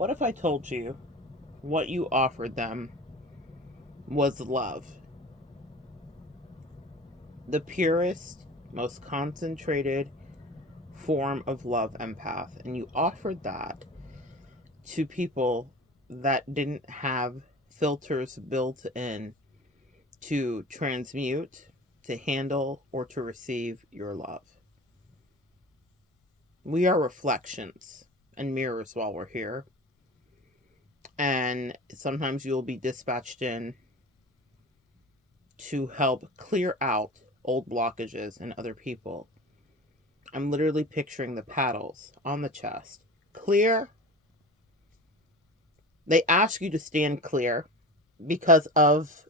What if I told you what you offered them was love? The purest, most concentrated form of love, empath. And you offered that to people that didn't have filters built in to transmute, to handle, or to receive your love. We are reflections and mirrors while we're here. And sometimes you'll be dispatched in to help clear out old blockages in other people. I'm literally picturing the paddles on the chest. Clear. They ask you to stand clear because of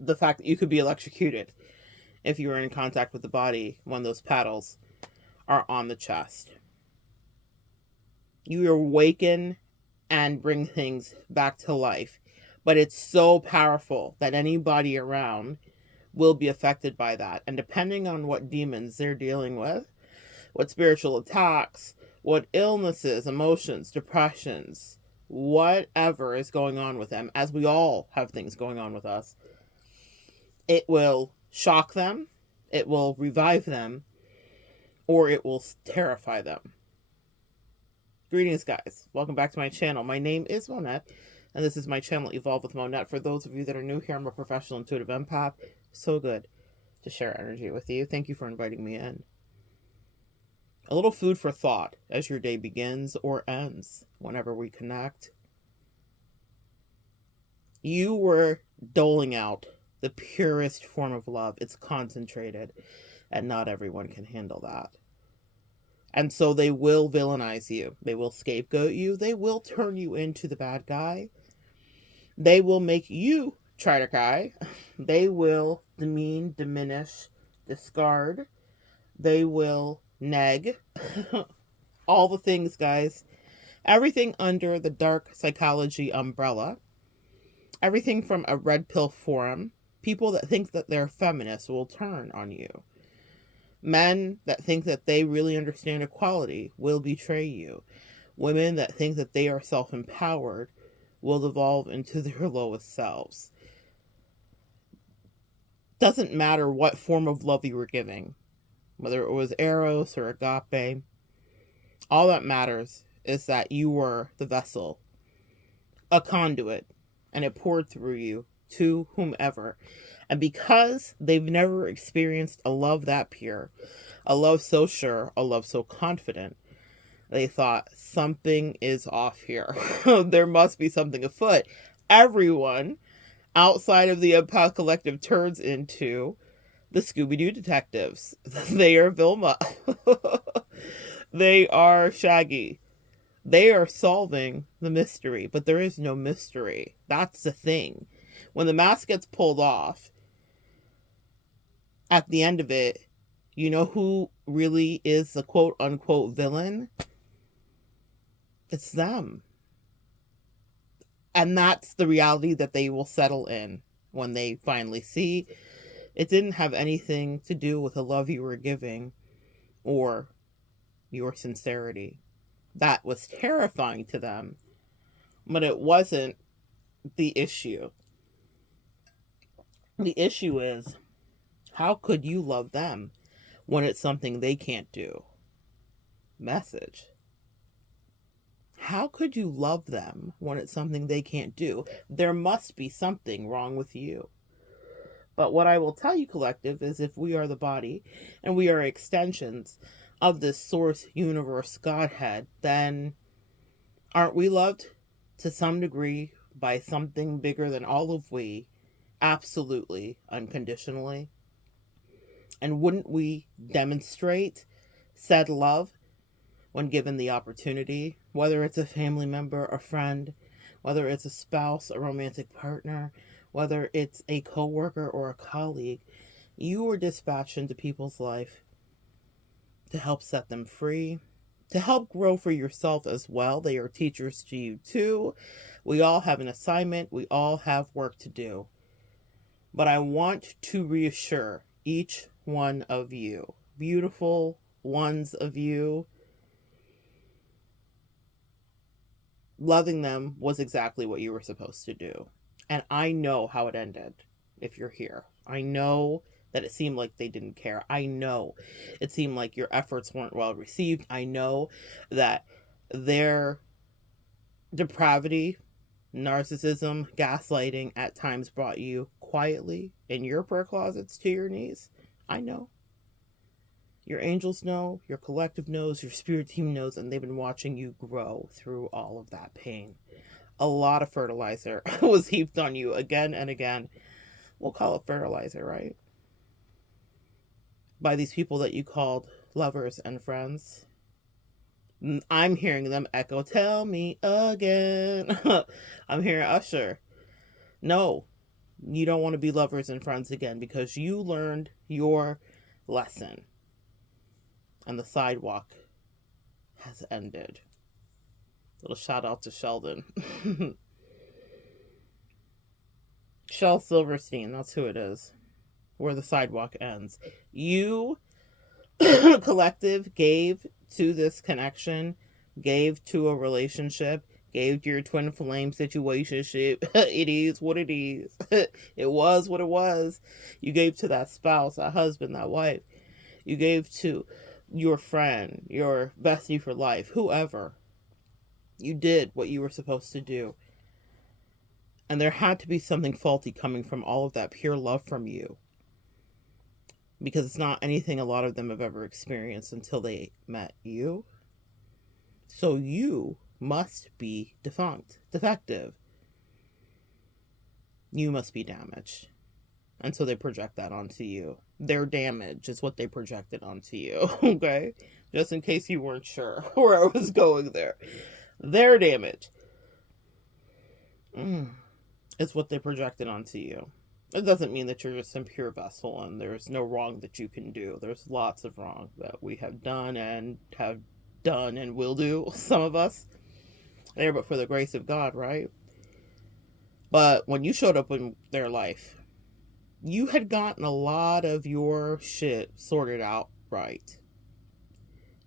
the fact that you could be electrocuted if you were in contact with the body when those paddles are on the chest. You awaken and bring things back to life. But it's so powerful that anybody around will be affected by that. And depending on what demons they're dealing with, what spiritual attacks, what illnesses, emotions, depressions, whatever is going on with them, as we all have things going on with us, it will shock them, it will revive them, or it will terrify them. Greetings, guys. Welcome back to my channel. My name is Monette, and this is my channel, Evolve with Monette. For those of you that are new here, I'm a professional intuitive empath. So good to share energy with you. Thank you for inviting me in. A little food for thought as your day begins or ends, whenever we connect. You were doling out the purest form of love. It's concentrated, and not everyone can handle that. And so they will villainize you. They will scapegoat you. They will turn you into the bad guy. They will make you try to cry. They will demean, diminish, discard. They will neg. All the things, guys. Everything under the dark psychology umbrella. Everything from a red pill forum. People that think that they're feminists will turn on you. Men that think that they really understand equality will betray you. Women that think that they are self-empowered will devolve into their lowest selves. Doesn't matter what form of love you were giving, whether it was eros or agape. All that matters is that you were the vessel, a conduit, and it poured through you to whomever. And because they've never experienced a love that pure, a love so sure, a love so confident, they thought something is off here. There must be something afoot. Everyone outside of the Empath Collective turns into the Scooby-Doo detectives. They are Vilma. They are Shaggy. They are solving the mystery, but there is no mystery. That's the thing. When the mask gets pulled off, at the end of it, you know who really is the quote-unquote villain? It's them. And that's the reality that they will settle in when they finally see it didn't have anything to do with the love you were giving or your sincerity. That was terrifying to them, but it wasn't the issue. The issue is, how could you love them when it's something they can't do? Message. How could you love them when it's something they can't do? There must be something wrong with you. But what I will tell you, collective, is if we are the body and we are extensions of this source, universe, Godhead, then aren't we loved to some degree by something bigger than all of we? Absolutely, unconditionally. And wouldn't we demonstrate said love when given the opportunity? Whether it's a family member, a friend, whether it's a spouse, a romantic partner, whether it's a coworker or a colleague, you were dispatched into people's life to help set them free, to help grow for yourself as well. They are teachers to you too. We all have an assignment. We all have work to do. But I want to reassure each one of you, beautiful ones of you, Loving them was exactly what you were supposed to do. And I know how it ended if you're here. I know that it seemed like they didn't care. I know it seemed like your efforts weren't well received. I know that their depravity, narcissism, gaslighting at times brought you quietly in your prayer closets to your knees. I know. Your angels know, your collective knows, your spirit team knows, and they've been watching you grow through all of that pain. A lot of fertilizer was heaped on you again and again. We'll call it fertilizer, right? By these people that you called lovers and friends. I'm hearing them echo, tell me again. I'm hearing Usher. No, you don't want to be lovers and friends again because you learned your lesson. And the sidewalk has ended. Little shout out to Sheldon. Shel Silverstein, that's who it is. Where the sidewalk ends. You, collective, gave to this connection, gave to a relationship, gave to your twin flame situationship. It is what it is. It was what it was. You gave to that spouse, that husband, that wife. You gave to your friend, your bestie for life, whoever. You did what you were supposed to do. And there had to be something faulty coming from all of that pure love from you. Because it's not anything a lot of them have ever experienced until they met you. So you must be defective. You must be damaged. And so they project that onto you. Their damage is what they projected onto you, okay? Just in case you weren't sure where I was going there. Their damage is what they projected onto you. It doesn't mean that you're just some pure vessel and there's no wrong that you can do. There's lots of wrong that we have done and will do, some of us. There, but for the grace of God, right? But when you showed up in their life, you had gotten a lot of your shit sorted out right.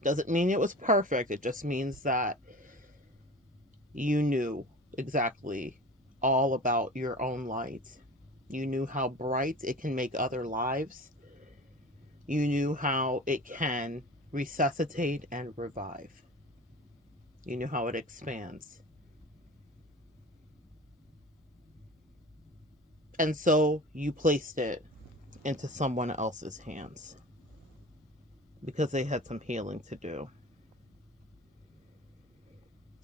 Doesn't mean it was perfect. It just means that you knew exactly all about your own light. You knew how bright it can make other lives. You knew how it can resuscitate and revive. You knew how it expands. And so you placed it into someone else's hands because they had some healing to do.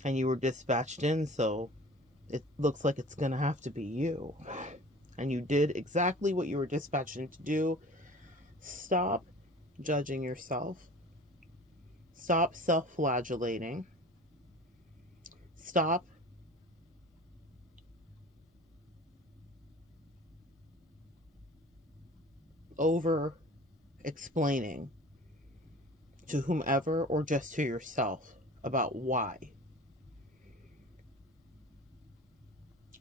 And you were dispatched in, so it looks like it's going to have to be you. And you did exactly what you were dispatched in to do. Stop judging yourself. Stop self-flagellating. Stop over explaining to whomever or just to yourself about why.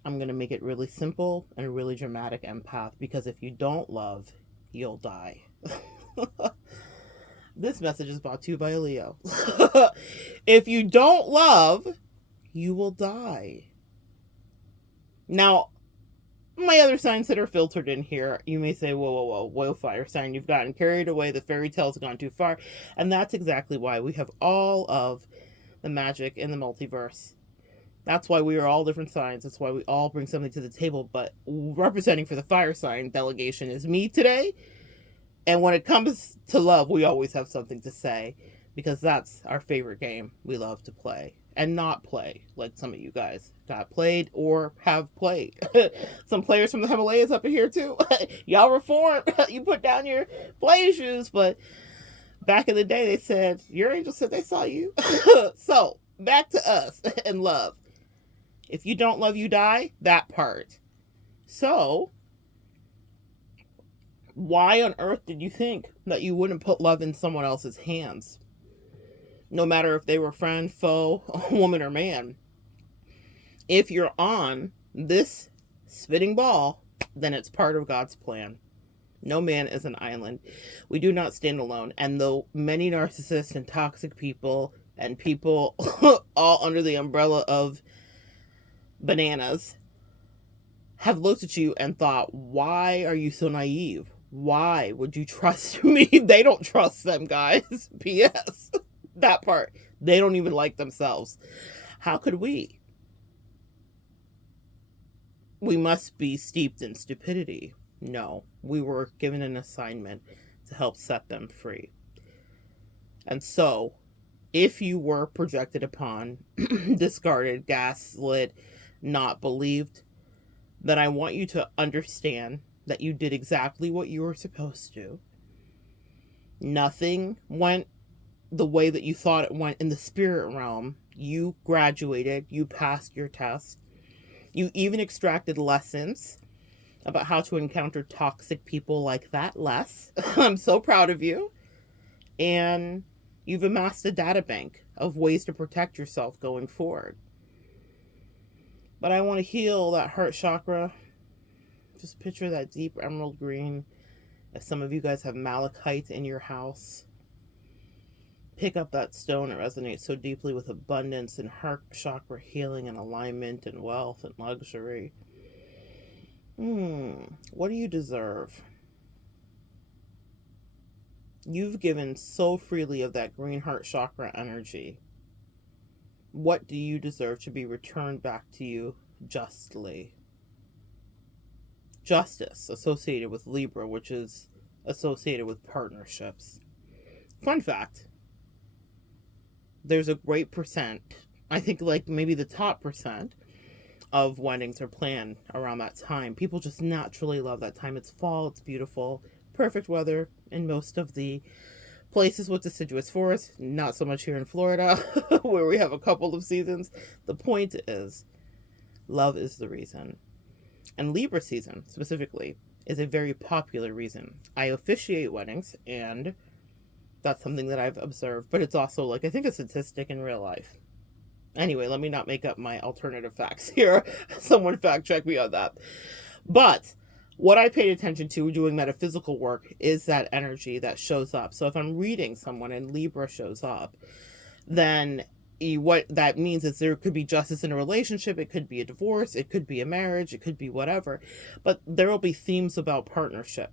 I'm going to make it really simple and really dramatic, empath, because if you don't love, you'll die. This message is brought to you by a Leo. If you don't love, you will die. Now, my other signs that are filtered in here, you may say, whoa, fire sign, you've gotten carried away, the fairy tale's gone too far. And that's exactly why we have all of the magic in the multiverse. That's why we are all different signs. That's why we all bring something to the table. But representing for the fire sign delegation is me today. And when it comes to love, we always have something to say. Because that's our favorite game we love to play. And not play, like some of you guys got played or have played. Some players from the Himalayas up in here too. Y'all reform. You put down your play shoes. But back in the day, they said, your angel said they saw you. So, back to us and love. If you don't love, you die. That part. So, why on earth did you think that you wouldn't put love in someone else's hands? No matter if they were friend, foe, woman, or man. If you're on this spitting ball, then it's part of God's plan. No man is an island. We do not stand alone. And though many narcissists and toxic people and people all under the umbrella of bananas have looked at you and thought, why are you so naive? Why would you trust me? They don't trust them, guys. P.S. That part. They don't even like themselves. How could we? We must be steeped in stupidity. No, we were given an assignment to help set them free. And so, if you were projected upon, discarded, gaslit, not believed, then I want you to understand that you did exactly what you were supposed to. Nothing went the way that you thought it went in the spirit realm. You graduated, you passed your test. You even extracted lessons about how to encounter toxic people like that less. I'm so proud of you. And you've amassed a data bank of ways to protect yourself going forward. But I want to heal that heart chakra. Just picture that deep emerald green. If some of you guys have malachite in your house, pick up that stone. It resonates so deeply with abundance and heart chakra healing and alignment and wealth and luxury. What do you deserve? You've given so freely of that green heart chakra energy. What do you deserve to be returned back to you justly? Justice, associated with Libra, which is associated with partnerships. Fun fact, there's a great percent, I think like maybe the top percent of weddings are planned around that time. People just naturally love that time. It's fall, it's beautiful, perfect weather in most of the places with deciduous forests, not so much here in Florida, where we have a couple of seasons. The point is, love is the reason. And Libra season, specifically, is a very popular reason. I officiate weddings, and that's something that I've observed, but it's also, like, I think a statistic in real life. Anyway, let me not make up my alternative facts here. Someone fact check me on that. But what I paid attention to doing metaphysical work is that energy that shows up. So if I'm reading someone and Libra shows up, then what that means is there could be justice in a relationship, it could be a divorce, it could be a marriage, it could be whatever, but there will be themes about partnership.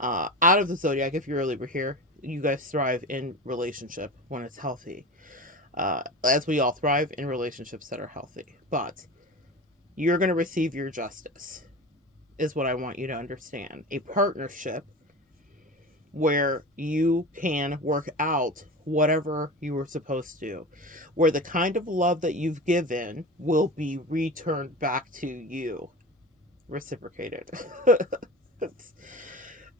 Out of the zodiac, if you're a Libra here, you guys thrive in relationship when it's healthy, as we all thrive in relationships that are healthy. But you're going to receive your justice, is what I want you to understand. A partnership where you can work out whatever you were supposed to, where the kind of love that you've given will be returned back to you, reciprocated.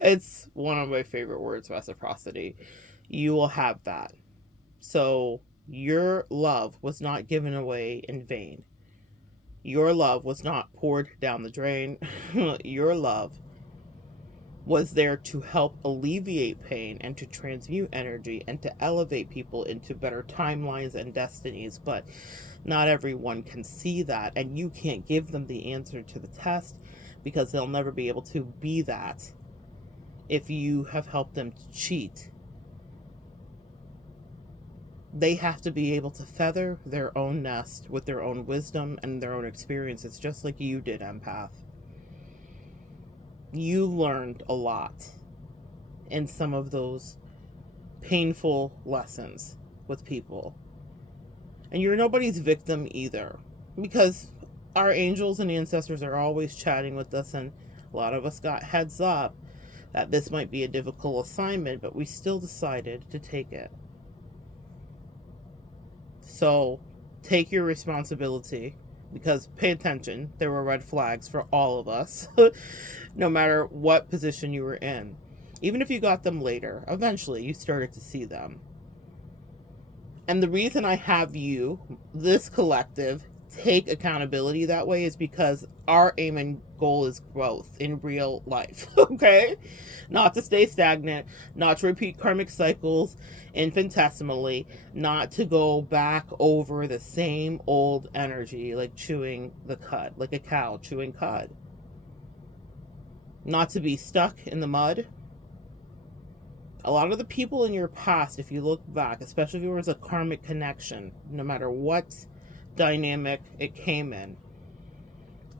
it's one of my favorite words, reciprocity. You will have that. So your love was not given away in vain. Your love was not poured down the drain. Your love was there to help alleviate pain and to transmute energy and to elevate people into better timelines and destinies. But not everyone can see that, and you can't give them the answer to the test because they'll never be able to be that if you have helped them to cheat. They have to be able to feather their own nest with their own wisdom and their own experiences, just like you did, Empath. You learned a lot in some of those painful lessons with people. And you're nobody's victim either, because our angels and ancestors are always chatting with us, and a lot of us got heads up that this might be a difficult assignment, but we still decided to take it. So take your responsibility, because pay attention, there were red flags for all of us, no matter what position you were in. Even if you got them later, eventually you started to see them. And the reason I have you, this collective, take accountability that way is because our aim and goal is growth in real life, okay? Not to stay stagnant, not to repeat karmic cycles infinitesimally, not to go back over the same old energy like chewing the cud, like a cow chewing cud. Not to be stuck in the mud. A lot of the people in your past, if you look back, especially if there was a karmic connection, no matter what dynamic it came in,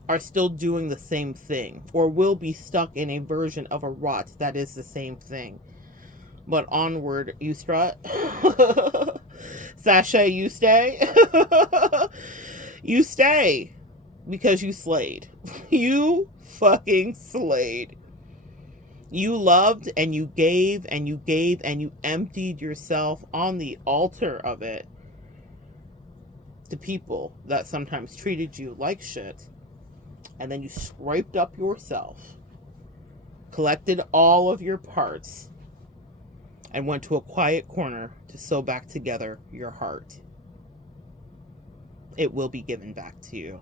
are still doing the same thing or will be stuck in a version of a rut that is the same thing. But onward, you strut. Sashay, you stay. You stay because you slayed. You fucking slayed. You loved and you gave and you gave and you emptied yourself on the altar of it to people that sometimes treated you like shit. And then you scraped up yourself, collected all of your parts, and went to a quiet corner to sew back together your heart. It will be given back to you.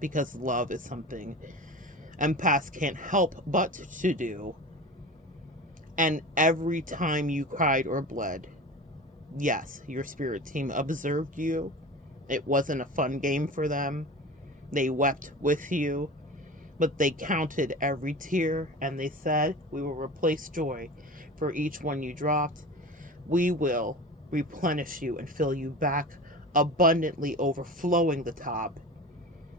Because love is something empaths can't help but to do. And every time you cried or bled, yes, your spirit team observed you. It wasn't a fun game for them. They wept with you, but they counted every tear and they said, we will replace joy for each one you dropped. We will replenish you and fill you back abundantly, overflowing the top,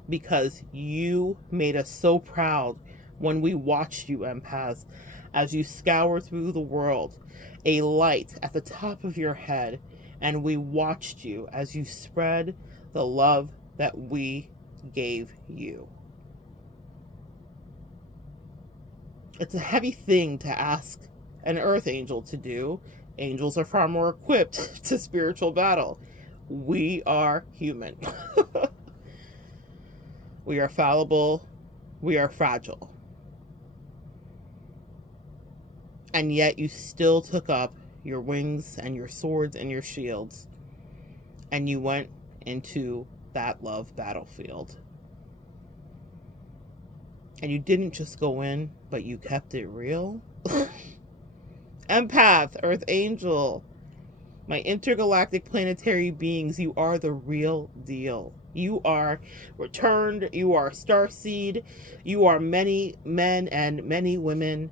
because you made us so proud when we watched you, empaths, as you scour through the world, a light at the top of your head, and we watched you as you spread the love that we gave you. It's a heavy thing to ask an earth angel to do. Angels are far more equipped to spiritual battle. We are human. We are fallible. We are fragile. And yet you still took up your wings and your swords and your shields, and you went into that love battlefield. And you didn't just go in, but you kept it real. Empath, Earth Angel, my intergalactic planetary beings, you are the real deal. You are returned. You are starseed. You are many men and many women.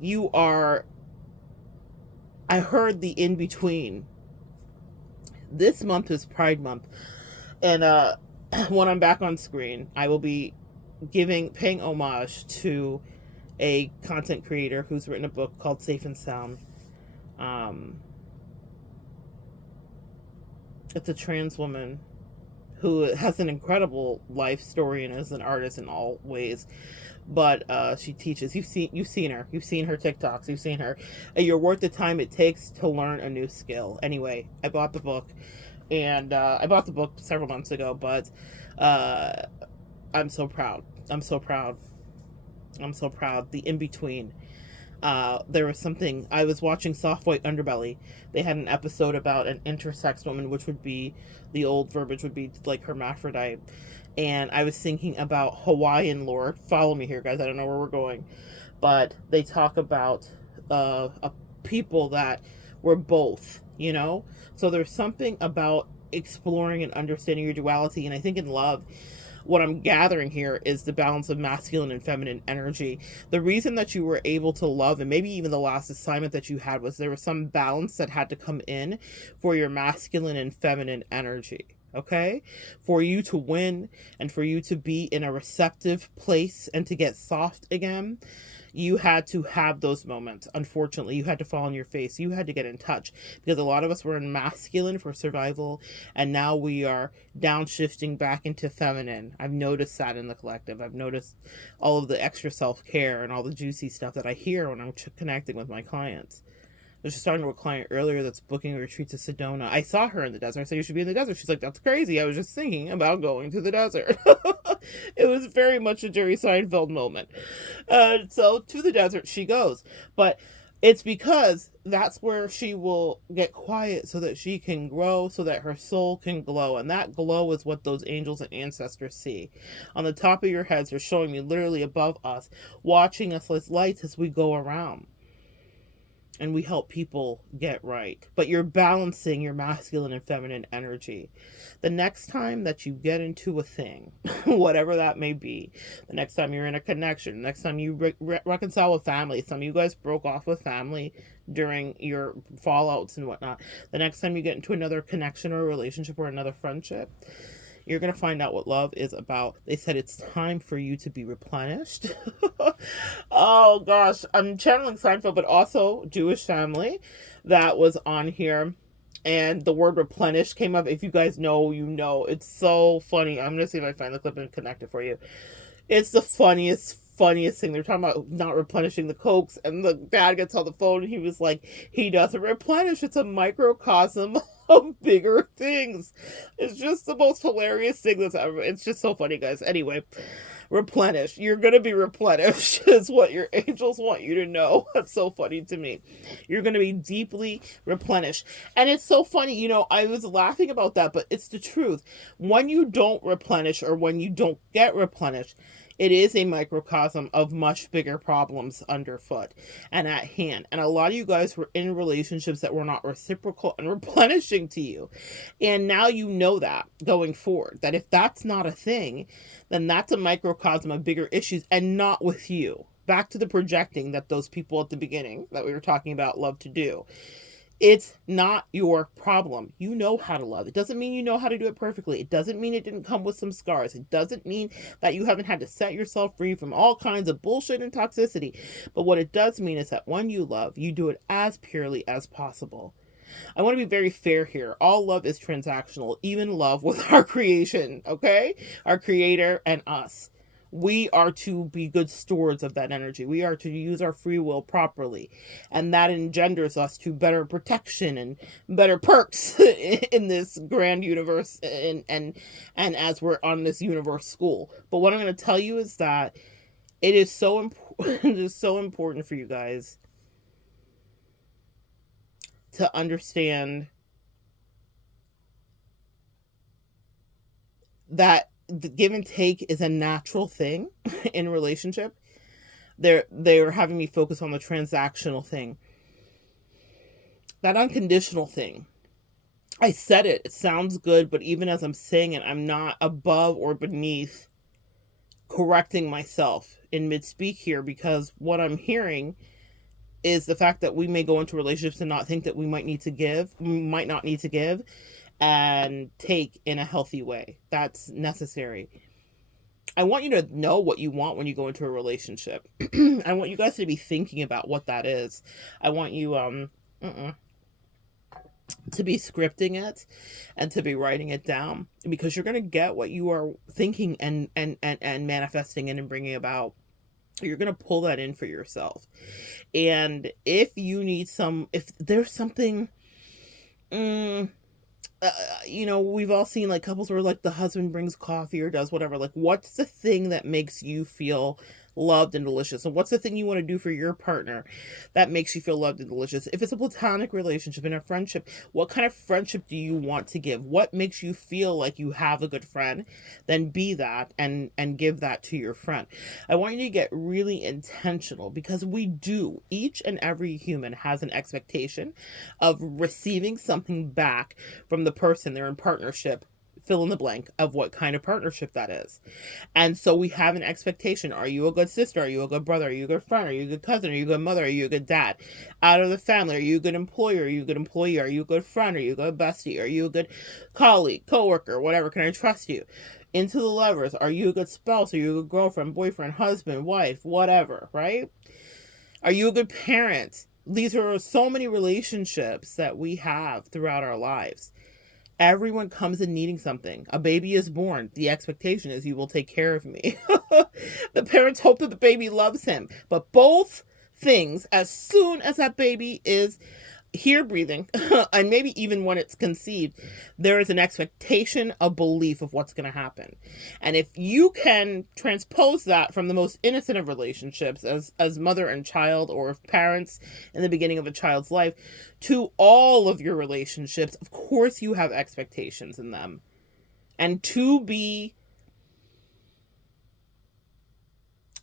You are, I heard the in-between. This month is Pride Month. And when I'm back on screen, I will be paying homage to a content creator who's written a book called Safe and Sound. It's a trans woman who has an incredible life story and is an artist in all ways. But she teaches. You've seen her. You've seen her TikToks. You've seen her. You're worth the time it takes to learn a new skill. Anyway, I bought the book, and I bought the book several months ago. But I'm so proud. I'm so proud. I'm so proud. The in between. There was something. I was watching Soft White Underbelly. They had an episode about an intersex woman, which would be, the old verbiage would be like hermaphrodite. And I was thinking about Hawaiian lore. Follow me here, guys. I don't know where we're going. But they talk about people that were both, you know? So there's something about exploring and understanding your duality. And I think in love, what I'm gathering here is the balance of masculine and feminine energy. The reason that you were able to love, and maybe even the last assignment that you had, was there was some balance that had to come in for your masculine and feminine energy. Okay? For you to win and for you to be in a receptive place and to get soft again, you had to have those moments. Unfortunately, you had to fall on your face. You had to get in touch, because a lot of us were in masculine for survival, and now we are downshifting back into feminine. I've noticed that in the collective. I've noticed all of the extra self-care and all the juicy stuff that I hear when I'm connecting with my clients. I was just talking to a client earlier that's booking a retreat to Sedona. I saw her in the desert. I said, you should be in the desert. She's like, that's crazy. I was just thinking about going to the desert. It was very much a Jerry Seinfeld moment. So to the desert she goes. But it's because that's where she will get quiet so that she can grow, so that her soul can glow. And that glow is what those angels and ancestors see. On the top of your heads, they're showing me literally above us, watching us as lights as we go around. And we help people get right. But you're balancing your masculine and feminine energy. The next time that you get into a thing, whatever that may be, the next time you're in a connection, the next time you reconcile with family, some of you guys broke off with family during your fallouts and whatnot, the next time you get into another connection or relationship or another friendship, You're going to find out what love is about. They said it's time for you to be replenished. Oh gosh, I'm channeling Seinfeld, but also Jewish family that was on here. And the word replenish came up. If you guys know, you know. It's so funny. I'm going to see if I find the clip and connect it for you. It's the funniest thing. They're talking about not replenishing the Cokes, and the dad gets on the phone and he was like, he doesn't replenish. It's a microcosm of bigger things. It's just the most hilarious thing that's ever. It's just so funny, guys. Anyway, replenish. You're going to be replenished is what your angels want you to know. That's so funny to me. You're going to be deeply replenished. And it's so funny, you know, I was laughing about that, but it's the truth. When you don't replenish, or when you don't get replenished, it is a microcosm of much bigger problems underfoot and at hand. And a lot of you guys were in relationships that were not reciprocal and replenishing to you. And now you know that going forward, that if that's not a thing, then that's a microcosm of bigger issues and not with you. Back to the projecting that those people at the beginning that we were talking about love to do. It's not your problem. You know how to love. It doesn't mean you know how to do it perfectly. It doesn't mean it didn't come with some scars. It doesn't mean that you haven't had to set yourself free from all kinds of bullshit and toxicity. But what it does mean is that when you love, you do it as purely as possible. I want to be very fair here. All love is transactional, even love with our creation, okay? Our creator and us. We are to be good stewards of that energy. We are to use our free will properly. And that engenders us to better protection and better perks in this grand universe and as we're on this universe school. But what I'm going to tell you is that it is so important. It is so important for you guys to understand that the give and take is a natural thing in a relationship. They're having me focus on the transactional thing. That unconditional thing. I said it. It sounds good, but even as I'm saying it, I'm not above or beneath correcting myself in mid-speak here, because what I'm hearing is the fact that we may go into relationships and not think that we might not need to give and take in a healthy way. That's necessary. I want you to know what you want when you go into a relationship. I want you guys to be thinking about what that is. I want you to be scripting it and to be writing it down, because you're going to get what you are thinking and manifesting and bringing about. You're going to pull that in for yourself. And if you need if there's something, you know, we've all seen like couples where like the husband brings coffee or does whatever. Like, what's the thing that makes you feel loved and delicious? And what's the thing you want to do for your partner that makes you feel loved and delicious? If it's a platonic relationship and a friendship, what kind of friendship do you want to give? What makes you feel like you have a good friend? Then be that and give that to your friend. I want you to get really intentional, because we do. Each and every human has an expectation of receiving something back from the person they're in partnership, fill in the blank of what kind of partnership that is. And so we have an expectation. Are you a good sister? Are you a good brother? Are you a good friend? Are you a good cousin? Are you a good mother? Are you a good dad? Out of the family, are you a good employer? Are you a good employee? Are you a good friend? Are you a good bestie? Are you a good colleague, coworker, whatever? Can I trust you? Into the lovers, are you a good spouse? Are you a good girlfriend, boyfriend, husband, wife, whatever, right? Are you a good parent? These are so many relationships that we have throughout our lives. Everyone comes in needing something. A baby is born. The expectation is you will take care of me. The parents hope that the baby loves him. But both things, as soon as that baby is here breathing, and maybe even when it's conceived, there is an expectation, a belief of what's going to happen. And if you can transpose that from the most innocent of relationships as mother and child, or parents in the beginning of a child's life, to all of your relationships, of course you have expectations in them. And to be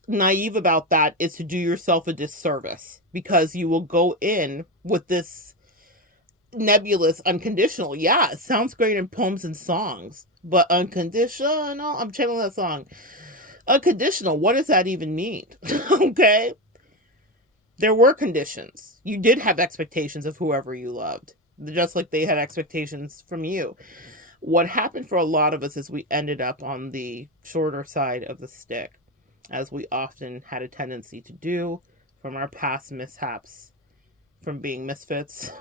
naive about that is to do yourself a disservice, because you will go in with this nebulous unconditional. Yeah, it sounds great in poems and songs, but unconditional, I'm channeling that song. Unconditional, what does that even mean? Okay, there were conditions. You did have expectations of whoever you loved, just like they had expectations from you. What happened for a lot of us is we ended up on the shorter side of the stick, as we often had a tendency to do from our past mishaps, from being misfits,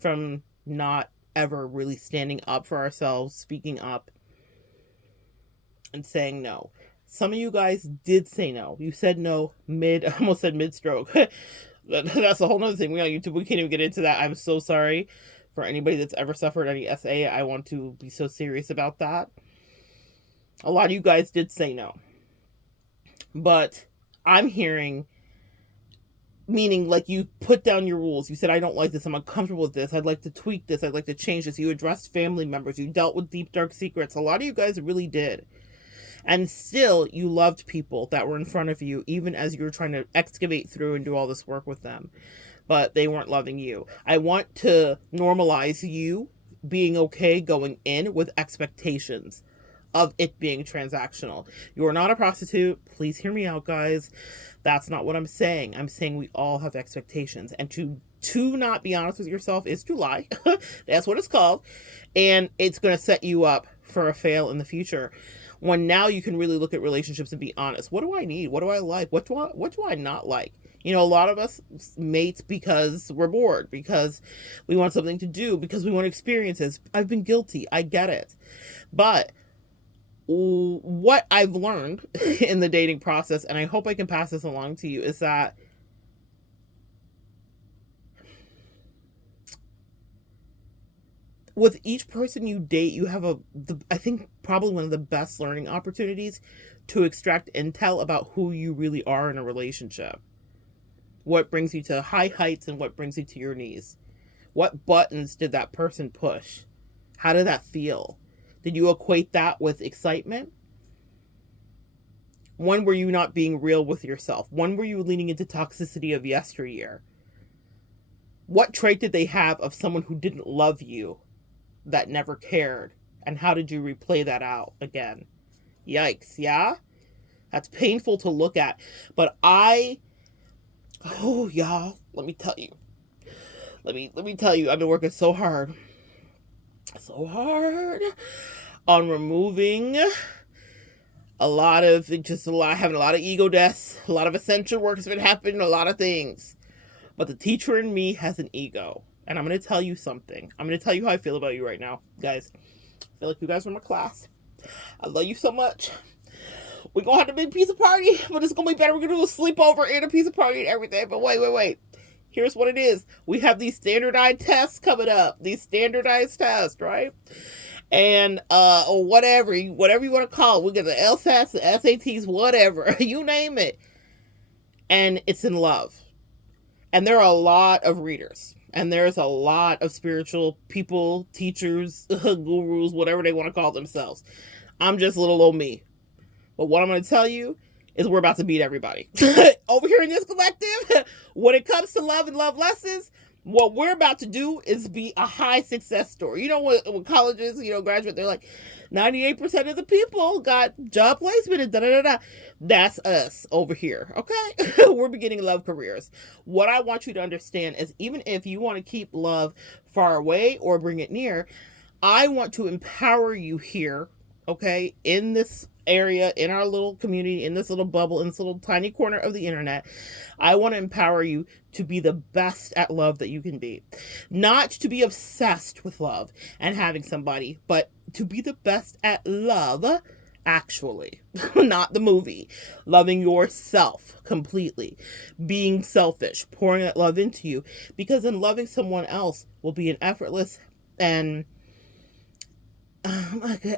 from not ever really standing up for ourselves, speaking up, and saying no. Some of you guys did say no. You said no I almost said mid-stroke. That's a whole other thing. We on YouTube, we can't even get into that. I'm so sorry for anybody that's ever suffered any SA. I want to be so serious about that. A lot of you guys did say no. But I'm hearing, meaning like you put down your rules. You said, I don't like this. I'm uncomfortable with this. I'd like to tweak this. I'd like to change this. You addressed family members. You dealt with deep, dark secrets. A lot of you guys really did. And still, you loved people that were in front of you, even as you were trying to excavate through and do all this work with them. But they weren't loving you. I want to normalize you being okay going in with expectations of it being transactional. You are not a prostitute. Please hear me out, guys. That's not what I'm saying. I'm saying we all have expectations. And to not be honest with yourself is to lie. That's what it's called. And it's going to set you up for a fail in the future. When now you can really look at relationships and be honest. What do I need? What do I like? What do I not like? You know, a lot of us mate because we're bored, because we want something to do, because we want experiences. I've been guilty. I get it. But what I've learned in the dating process, and I hope I can pass this along to you, is that with each person you date, you have I think probably one of the best learning opportunities to extract intel about who you really are in a relationship. What brings you to high heights and what brings you to your knees? What buttons did that person push? How did that feel? Did you equate that with excitement? When were you not being real with yourself? When were you leaning into toxicity of yesteryear? What trait did they have of someone who didn't love you, that never cared? And how did you replay that out again? Yikes, yeah? That's painful to look at. But y'all, let me tell you. Let me tell you, I've been working so hard on removing having a lot of ego deaths, a lot of ascension work has been happening, a lot of things. But the teacher in me has an ego. And I'm going to tell you something. I'm going to tell you how I feel about you right now, guys. I feel like you guys are my class. I love you so much. We're going to have a big pizza party, but it's going to be better. We're going to do a sleepover and a pizza party and everything. But wait. Here's what it is. We have these standardized tests coming up. These standardized tests, right? And or whatever you want to call it. We get the LSATs, the SATs, whatever. You name it. And it's in love. And there are a lot of readers. And there's a lot of spiritual people, teachers, gurus, whatever they want to call themselves. I'm just little old me. But what I'm going to tell you is we're about to beat everybody. Over here in this collective, when it comes to love and love lessons, what we're about to do is be a high success story. You know, when colleges, graduate, they're like, 98% of the people got job placement and da-da-da-da. That's us over here, okay? We're beginning love careers. What I want you to understand is even if you want to keep love far away or bring it near, I want to empower you here, okay, in this area, in our little community, in this little bubble, in this little tiny corner of the internet. I want to empower you to be the best at love that you can be. Not to be obsessed with love and having somebody, but to be the best at love, actually. Not the movie. Loving yourself completely. Being selfish. Pouring that love into you. Because in loving someone else will be an effortless and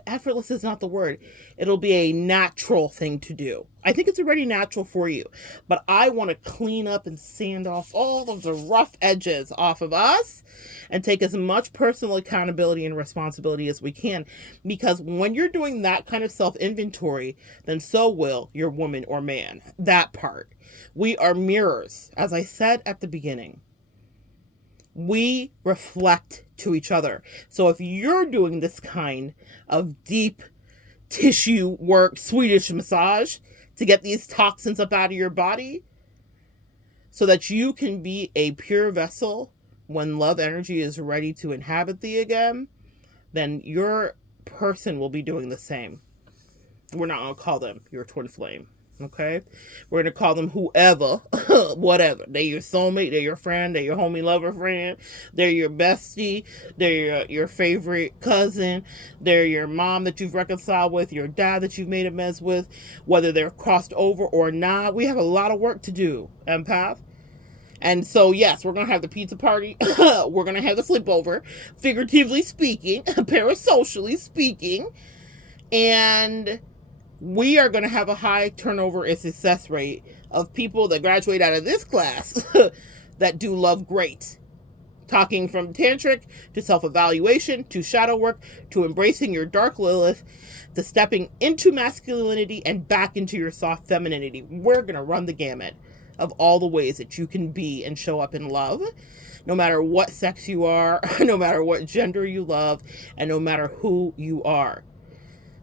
effortless is not the word. It'll be a natural thing to do. I think it's already natural for you. But I want to clean up and sand off all of the rough edges off of us and take as much personal accountability and responsibility as we can. Because when you're doing that kind of self-inventory, then so will your woman or man. That part. We are mirrors, as I said at the beginning. We reflect to each other. So if you're doing this kind of deep tissue work, Swedish massage to get these toxins up out of your body so that you can be a pure vessel when love energy is ready to inhabit thee again, then your person will be doing the same. We're not going to call them your twin flame. Okay? We're going to call them whoever, whatever. They're your soulmate, they're your friend, they're your homie lover friend, they're your bestie, they're your favorite cousin, they're your mom that you've reconciled with, your dad that you've made amends with, whether they're crossed over or not. We have a lot of work to do, empath. And so, yes, we're going to have the pizza party. We're going to have the sleepover, figuratively speaking, parasocially speaking. And we are going to have a high turnover and success rate of people that graduate out of this class that do love great. Talking from tantric to self-evaluation to shadow work to embracing your dark Lilith to stepping into masculinity and back into your soft femininity. We're going to run the gamut of all the ways that you can be and show up in love, no matter what sex you are, no matter what gender you love, and no matter who you are.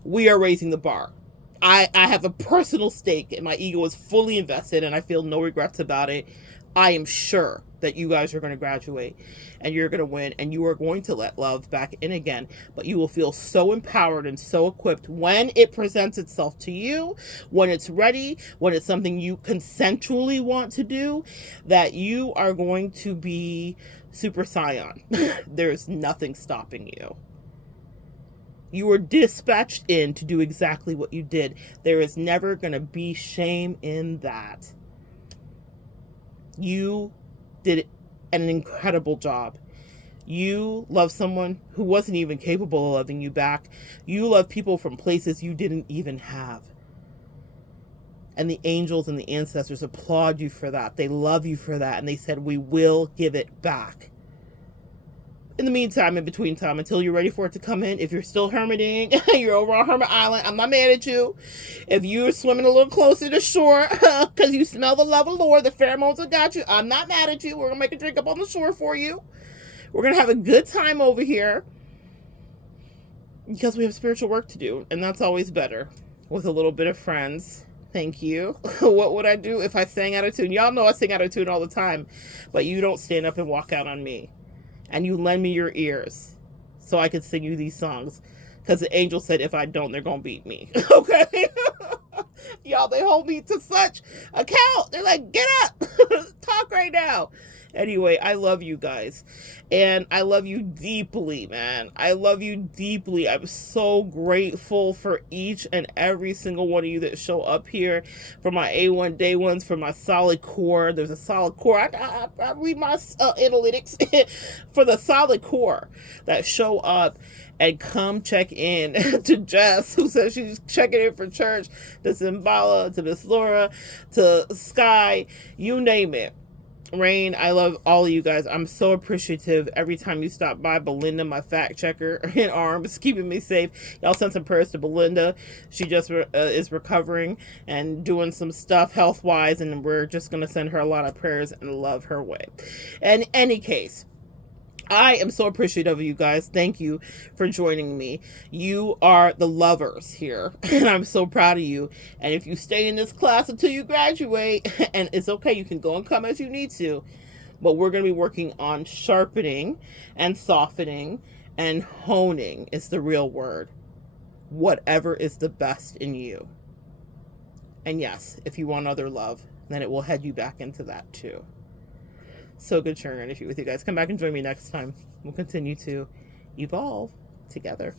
We are raising the bar. I have a personal stake and my ego is fully invested and I feel no regrets about it. I am sure that you guys are going to graduate and you're going to win and you are going to let love back in again, but you will feel so empowered and so equipped when it presents itself to you, when it's ready, when it's something you consensually want to do, that you are going to be Super Saiyan. There's nothing stopping you. You were dispatched in to do exactly what you did. There is never going to be shame in that. You did an incredible job. You love someone who wasn't even capable of loving you back. You love people from places you didn't even have. And the angels and the ancestors applaud you for that. They love you for that. And they said, we will give it back. In the meantime, in between time, until you're ready for it to come in, if you're still hermiting, you're over on Hermit Island, I'm not mad at you. If you're swimming a little closer to shore because you smell the love of Lord, the pheromones have got you, I'm not mad at you. We're going to make a drink up on the shore for you. We're going to have a good time over here because we have spiritual work to do, and that's always better with a little bit of friends. Thank you. What would I do if I sang out of tune? Y'all know I sing out of tune all the time, but you don't stand up and walk out on me. And you lend me your ears so I can sing you these songs. Because the angel said if I don't, they're going to beat me. Okay? Y'all, they hold me to such account. They're like, get up. Talk right now. Anyway, I love you guys. And I love you deeply, man. I love you deeply. I'm so grateful for each and every single one of you that show up here. For my A1 day ones, for my solid core. There's a solid core. I read my analytics. For the solid core that show up and come check in. To Jess, who says she's checking in for church. To Zimbala, to Miss Laura, to Sky, you name it. Rain, I love all of you guys. I'm so appreciative every time you stop by. Belinda, my fact checker in arms, keeping me safe. Y'all send some prayers to Belinda. She just is recovering and doing some stuff health-wise, and we're just going to send her a lot of prayers and love her way. In any case, I am so appreciative of you guys. Thank you for joining me. You are the lovers here, and I'm so proud of you. And if you stay in this class until you graduate, and it's okay, you can go and come as you need to, but we're going to be working on sharpening and softening and honing is the real word. Whatever is the best in you. And yes, if you want other love, then it will head you back into that too. So good sharing energy with you guys. Come back and join me next time. We'll continue to evolve together.